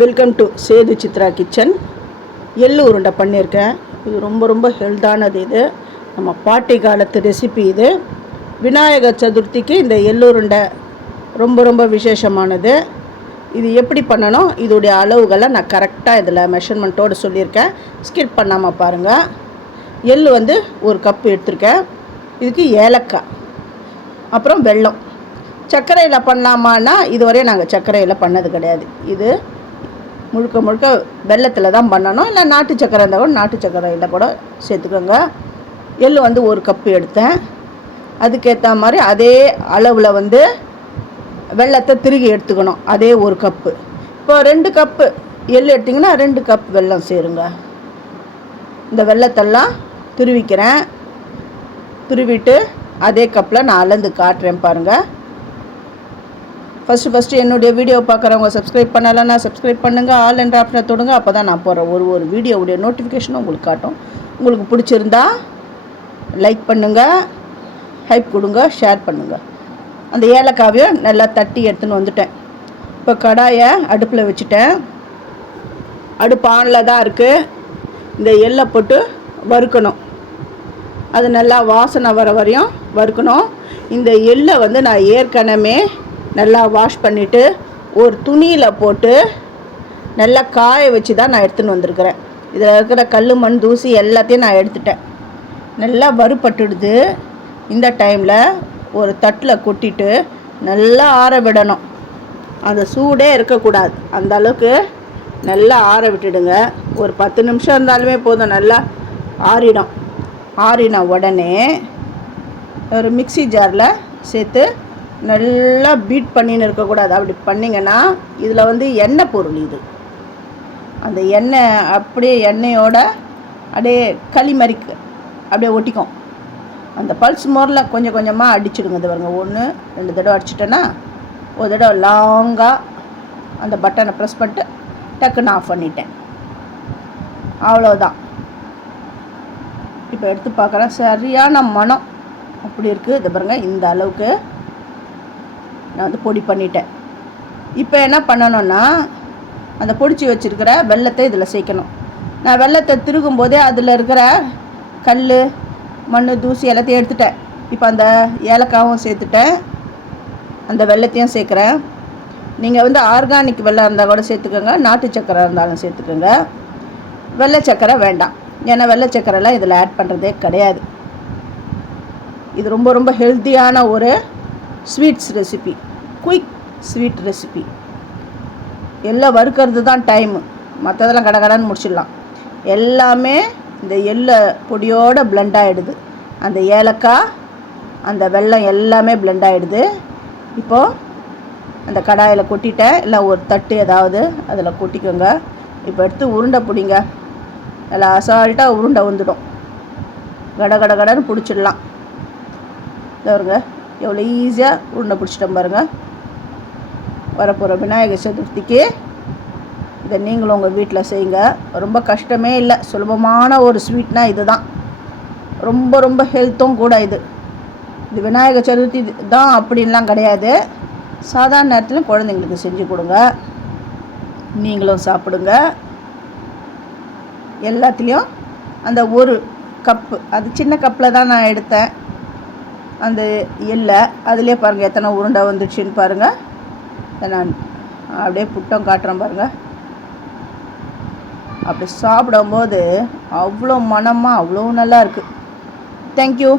Welcome to Sethu Chitra kitchen. எள்ளு உருண்டை பண்ணியிருக்கேன். இது ரொம்ப ரொம்ப ஹெல்த்தானது இது. நம்ம பாட்டி காலத்து ரெசிபி இது. விநாயகர் சதுர்த்திக்கு இந்த எள்ளுருண்டை ரொம்ப ரொம்ப விசேஷமானது. இது எப்படி பண்ணணும்? இதோடைய அளவுகளை நான் கரெக்டாக இதில் மெஷர்மெண்ட்டோடு சொல்லியிருக்கேன். ஸ்கிப் பண்ணாமல் பாருங்கள் எள்ளு வந்து ஒரு கப்பு எடுத்திருக்கேன். இதுக்கு ஏலக்காய். அப்புறம் வெல்லம். சர்க்கரையில் பண்ணலாமான்னா இதுவரையும் நாங்கள் சர்க்கரையில் பண்ணது கிடையாது. இது முழுக்க முழுக்க வெள்ளத்தில் தான் பண்ணணும். இல்லை நாட்டு சக்கரை இருந்தால் கூட நாட்டு சக்கரை இல்லை கூட சேர்த்துக்கோங்க. எள்ளு வந்து ஒரு கப்பு எடுத்தேன். அதுக்கேற்ற மாதிரி அதே அளவில் வந்து வெள்ளத்தை திருகி எடுத்துக்கணும். அதே ஒரு கப்பு. இப்போ ரெண்டு கப்பு எள்ளு எடுத்திங்கன்னா ரெண்டு கப் வெல்லம் சேருங்க. இந்த வெள்ளத்தெல்லாம் துருவிக்கிறேன். துருவிட்டு அதே கப்பில் நான் அளந்து காட்டுறேன் பாருங்கள் ஃபஸ்ட்டு ஃபஸ்ட்டு என்னுடைய வீடியோ பார்க்குறவங்க சப்ஸ்கிரைப் பண்ணலைன்னா சப்ஸ்கிரைப் பண்ணுங்கள் ஆல் என்ற ஆப்ஷனை தொடுங்க. அப்போ தான் நான் போடுறேன் ஒரு ஒரு வீடியோவுடைய நோட்டிஃபிகேஷனும் உங்களுக்கு காட்டும். உங்களுக்கு பிடிச்சிருந்தா லைக் பண்ணுங்கள் ஹைப் கொடுங்க ஷேர் பண்ணுங்கள் அந்த ஏலக்காவையும் நல்லா தட்டி எடுத்துன்னு வந்துட்டேன். இப்போ கடாயை அடுப்பில் வச்சுட்டேன். அடுப்பு ஆனில் தான் இருக்குது இந்த எள்ளை போட்டு வறுக்கணும். அது நல்லா வாசனை வர வரையும் வறுக்கணும். இந்த எள்ளை வந்து நான் ஏற்கனவே நல்லா வாஷ் பண்ணிவிட்டு ஒரு துணியில் போட்டு நல்லா காய வச்சு தான் நான் எடுத்துன்னு வந்திருக்கிறேன். இதில் இருக்கிற கல் மண் தூசி எல்லாத்தையும் நான் எடுத்துட்டேன். நல்லா வறுபட்டுடுது. இந்த டைமில் ஒரு தட்டில் கொட்டிட்டு நல்லா ஆற விடணும். அந்த சூடே இருக்கக்கூடாது. அந்த அளவுக்கு நல்லா ஆற விட்டுடுங்க. ஒரு பத்து நிமிஷம் இருந்தாலுமே போதும். நல்லா ஆறிடும். ஆறின உடனே ஒரு மிக்சி ஜாரில் சேர்த்து நல்லா பீட் பண்ணின்னு இருக்கக்கூடாது. அப்படி பண்ணிங்கன்னா இதில் வந்து எண்ணெய் பொருள் இது. அந்த எண்ணெய் அப்படியே எண்ணெயோட அப்படியே களி அப்படியே ஒட்டிக்கும். அந்த பல்ஸ் மோரில் கொஞ்சம் கொஞ்சமாக அடிச்சிடுங்க இது பாருங்க. ஒன்று ரெண்டு தடவை அடிச்சிட்டேன்னா ஒரு தடவை லாங்காக அந்த பட்டனை ப்ரெஸ் பண்ணிட்டு டக்குன்னு ஆஃப் பண்ணிட்டேன். அவ்வளோதான் இப்போ எடுத்து பார்க்குறேன். சரியான மனம். அப்படி இருக்குது இது பாருங்கள் இந்த அளவுக்கு நான் வந்து பொடி பண்ணிட்டேன். இப்போ என்ன பண்ணணும்னா அந்த பொடிச்சு வச்சுருக்கிற வெள்ளத்தை இதில் சேர்க்கணும். நான் வெள்ளத்தை திருகும் போதே அதில் இருக்கிற கல் மண் தூசி எல்லாத்தையும் எடுத்துட்டேன். இப்போ அந்த ஏலக்காவும் சேர்த்துட்டேன். அந்த வெள்ளத்தையும் சேர்க்குறேன். நீங்கள் வந்து ஆர்கானிக் வெள்ளம் இருந்தால் கூட சேர்த்துக்கோங்க. நாட்டு சக்கரை இருந்தாலும் சேர்த்துக்கோங்க. வெள்ளை சக்கரை வேண்டாம். ஏன்னா வெள்ளை சக்கரைலாம் இதில் ஆட் பண்ணுறதே கிடையாது. இது ரொம்ப ரொம்ப ஹெல்த்தியான ஒரு sweets recipe quick sweet recipe எல்லாம் வறுக்கிறது தான் டைமு மற்றதெல்லாம் கடகடன்னு முடிச்சிடலாம். எல்லாமே இந்த எள்ளை பொடியோடு பிளெண்ட் ஆகிடுது அந்த ஏலக்காய் அந்த வெள்ளம் எல்லாமே பிளெண்ட் ஆகிடுது இப்போது அந்த கடாயில் கொட்டிட்டேன். இல்லை ஒரு தட்டு ஏதாவது அதில் கொட்டிக்கோங்க. இப்போ எடுத்து உருண்டை பிடிங்க. நல்லா அசால்ட்டாக உருண்டை வந்துடும். கட கட கடன்னு பிடிச்சிடலாம். பாருங்க. எவ்வளோ ஈஸியாக உருண்டை பிடிச்சிட்டோம் பாருங்கள் வரப்போகிற விநாயகர் சதுர்த்திக்கு இதை நீங்களும் உங்கள் வீட்டில் செய்யுங்க. ரொம்ப கஷ்டமே இல்லை. சுலபமான ஒரு ஸ்வீட்னால் இது தான் ரொம்ப ரொம்ப ஹெல்த்தும் கூட இது. இது விநாயகர் சதுர்த்தி தான் அப்படின்லாம் கிடையாது. சாதாரண நேரத்தில் குழந்தைங்களுக்கு செஞ்சு கொடுங்க. நீங்களும் சாப்பிடுங்க. எல்லாத்துலேயும் அந்த ஒரு கப்பு அது சின்ன கப்பில் தான் நான் எடுத்தேன். அந்த இல்லை அதிலே பாருங்கள் எத்தனை உருண்டை வந்துச்சுன்னு பாருங்கள் நான் அப்படியே புட்டம் காட்டுறேன் பாருங்கள் அப்படி சாப்பிடும்போது அவ்வளோ மனமாக அவ்வளோ நல்லா இருக்குது தேங்க்யூ